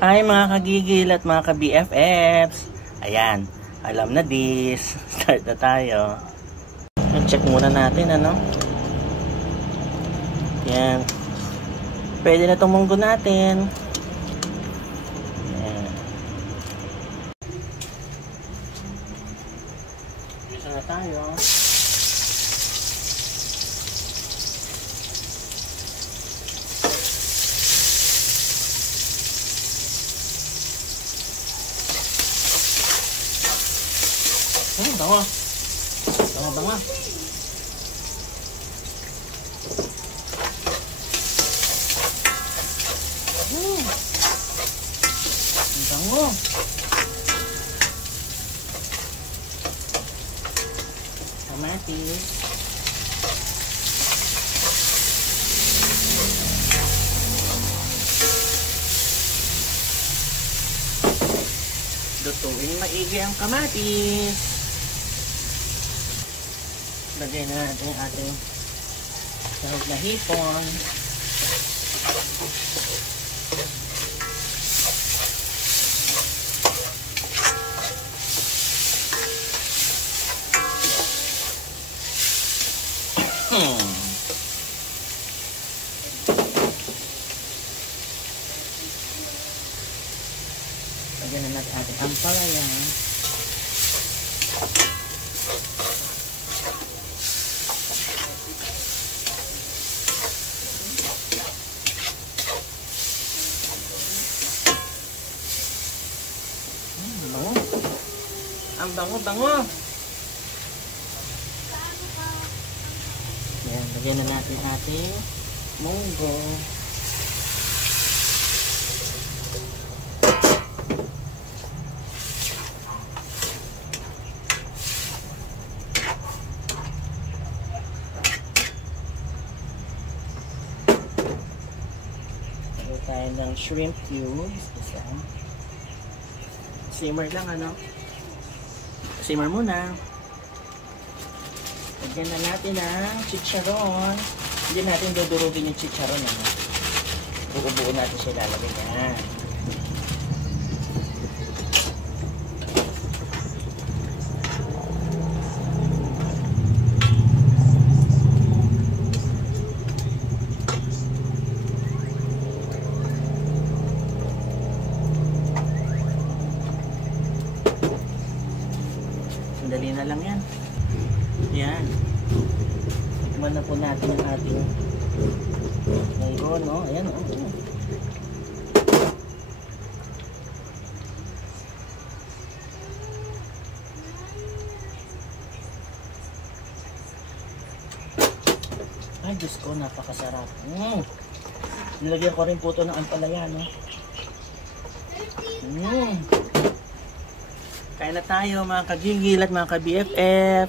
Hi mga kagigil at mga ka-BFFs. Ayan, alam na this. Start na tayo. Check muna natin ano. Ayan. Pwede na itong munggo natin. Ayan. Bisa na tayo. Bango. Bango. Bango. Kamatis. Lutuin maigi ang kamatis. Lagay na natin yung ating sahog na hipon. Lagyan na natin ating ampalaya. Ang bango-bango. Ayan, lagyan na natin ating munggo. Lagyan tayo ng shrimp cubes. Isa. Simmer lang ano. Simmer muna. Lagyan na natin ang chicharon. Hindi natin dudurugin yung chicharon. Ano? Buo-buo natin siya lalagay na. Dali na lang yan. Yan. Tikman na po natin ang ating munggo, no? Ayan, o. Ay, Diyos ko, napakasarap. Nilagyan ko rin po ito ng ampalaya, no? Kain na tayo mga kagigil at mga ka-BFF.